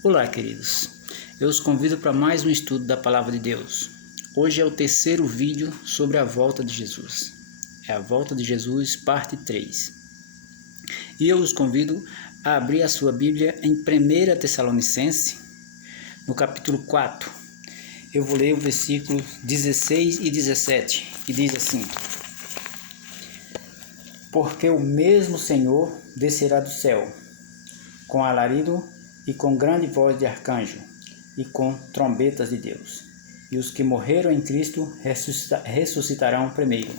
Olá, queridos. Eu os convido para mais um estudo da Palavra de Deus. Hoje é o terceiro vídeo sobre a volta de Jesus. É a volta de Jesus, parte 3. E eu os convido a abrir a sua Bíblia em 1 Tessalonicenses, no capítulo 4. Eu vou ler o versículo 16 e 17, que diz assim: Porque o mesmo Senhor descerá do céu, com alarido e com grande voz de arcanjo, e com trombetas de Deus. E os que morreram em Cristo ressuscitarão primeiro.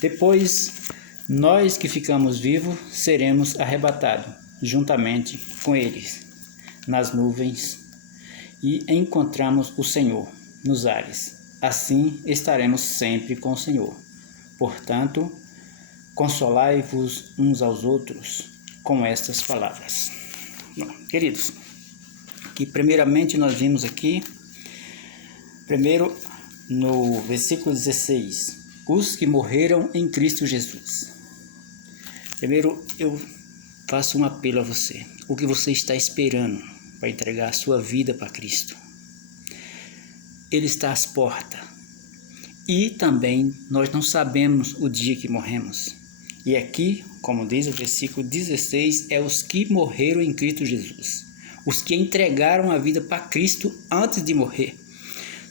Depois, nós que ficamos vivos seremos arrebatados, juntamente com eles, nas nuvens, e encontramos o Senhor nos ares. Assim estaremos sempre com o Senhor. Portanto, consolai-vos uns aos outros com estas palavras. Bom, queridos, que primeiramente nós vimos aqui, primeiro no versículo 16, os que morreram em Cristo Jesus. Primeiro eu faço um apelo a você. O que você está esperando para entregar a sua vida para Cristo? Ele está às portas. E também nós não sabemos o dia que morremos. E aqui, como diz o versículo 16, é os que morreram em Cristo Jesus. Os que entregaram a vida para Cristo antes de morrer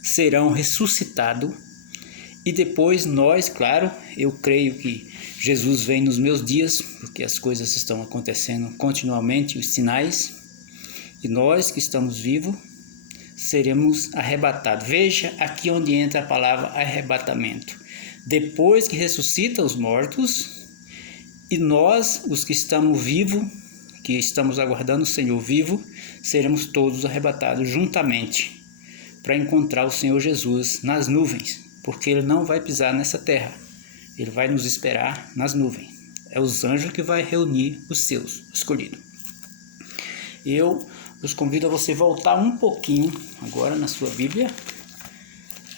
serão ressuscitados. E depois nós, claro, eu creio que Jesus vem nos meus dias, porque as coisas estão acontecendo continuamente, os sinais. E nós que estamos vivos seremos arrebatados. Veja aqui onde entra a palavra arrebatamento. Depois que ressuscita os mortos, e nós, os que estamos vivos, que estamos aguardando o Senhor vivo, seremos todos arrebatados juntamente para encontrar o Senhor Jesus nas nuvens, porque Ele não vai pisar nessa terra, Ele vai nos esperar nas nuvens. É os anjos que vai reunir os seus escolhidos. Eu os convido a você voltar um pouquinho agora na sua Bíblia,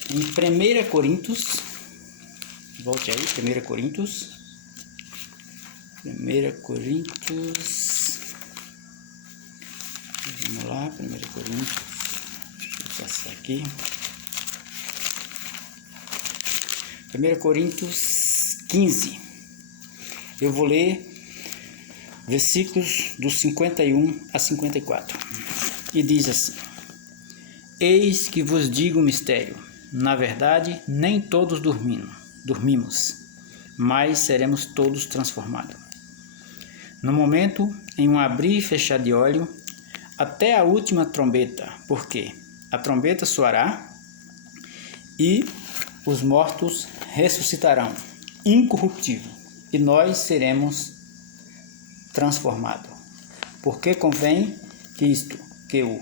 em 1 Coríntios, volte aí, 1 Coríntios, vamos lá, 1 Coríntios, deixa eu passar aqui, 1 Coríntios 15, eu vou ler versículos do 51 a 54, e diz assim: Eis que vos digo um mistério, na verdade nem todos dormimos, mas seremos todos transformados. No momento, em um abrir e fechar de olho, até a última trombeta, porque a trombeta soará e os mortos ressuscitarão, incorruptível, e nós seremos transformados. Porque convém que o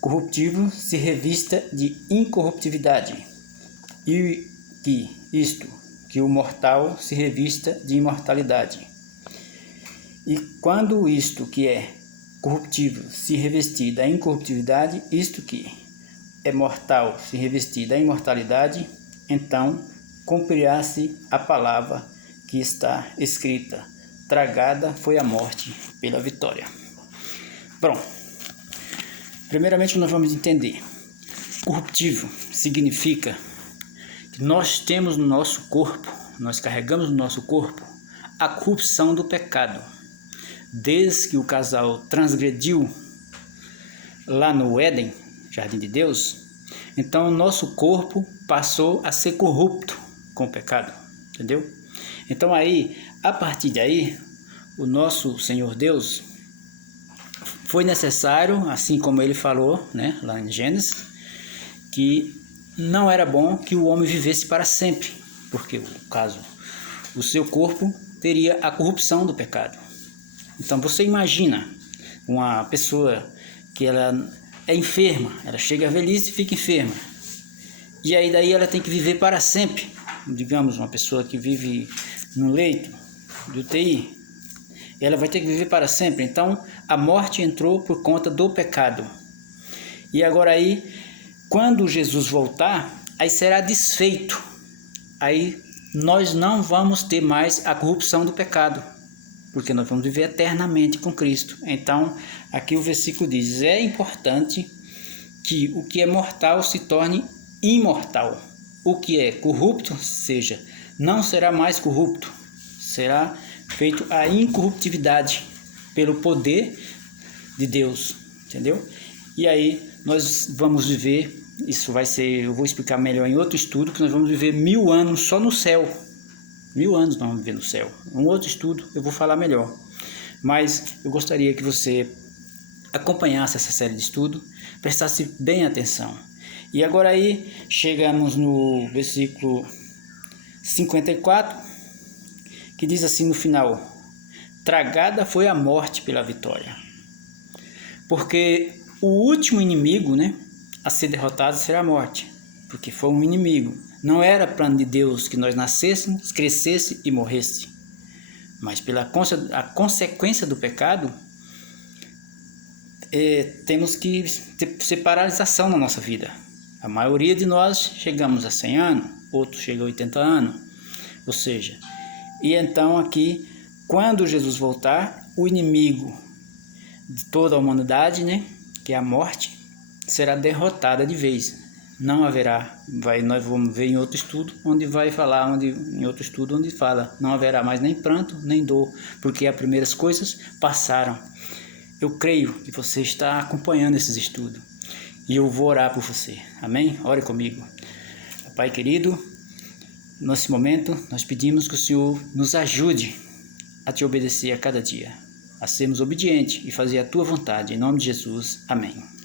corruptível se revista de incorruptividade, e que o mortal se revista de imortalidade. E quando isto que é corruptível se revestir da incorruptividade, isto que é mortal se revestir da imortalidade, então cumprirá-se a palavra que está escrita: tragada foi a morte pela vitória. Bom, primeiramente nós vamos entender. Corruptível significa que nós temos no nosso corpo, nós carregamos no nosso corpo a corrupção do pecado. Desde que o casal transgrediu lá no Éden, Jardim de Deus, então o nosso corpo passou a ser corrupto com o pecado, entendeu? Então aí, a partir daí, o nosso Senhor Deus foi necessário, assim como ele falou, né, lá em Gênesis, que não era bom que o homem vivesse para sempre, porque o seu corpo teria a corrupção do pecado. Então você imagina uma pessoa que ela é enferma, ela chega à velhice e fica enferma. E aí daí ela tem que viver para sempre. Digamos, uma pessoa que vive no leito de UTI, ela vai ter que viver para sempre. Então a morte entrou por conta do pecado. E agora aí, quando Jesus voltar, aí será desfeito. Aí nós não vamos ter mais a corrupção do pecado. porque nós vamos viver eternamente com Cristo. Então, aqui o versículo diz: é importante que o que é mortal se torne imortal. O que é corrupto, seja, não será mais corrupto, será feito a incorruptividade pelo poder de Deus, entendeu? E aí nós vamos viver, isso vai ser, eu vou explicar melhor em outro estudo, que nós vamos viver 1000 anos só no céu. 1000 anos nós vamos viver no céu. Um outro estudo eu vou falar melhor. Mas eu gostaria que você acompanhasse essa série de estudo, prestasse bem atenção. E agora aí chegamos no versículo 54, que diz assim no final: tragada foi a morte pela vitória. Porque o último inimigo, né, a ser derrotado será a morte, porque foi um inimigo. Não era plano de Deus que nós nascêssemos, crescesse e morresse, mas pela a consequência do pecado, temos que ter paralisação na nossa vida. A maioria de nós chegamos a 100 anos, outros chegam a 80 anos, ou seja, e então aqui, quando Jesus voltar, o inimigo de toda a humanidade, né, que é a morte, será derrotada de vez. Não haverá, nós vamos ver em outro estudo, onde fala, não haverá mais nem pranto, nem dor, porque as primeiras coisas passaram. Eu creio que você está acompanhando esses estudos, e eu vou orar por você, amém? Ore comigo. Pai querido, nesse momento nós pedimos que o Senhor nos ajude a te obedecer a cada dia, a sermos obedientes e fazer a tua vontade, em nome de Jesus, amém.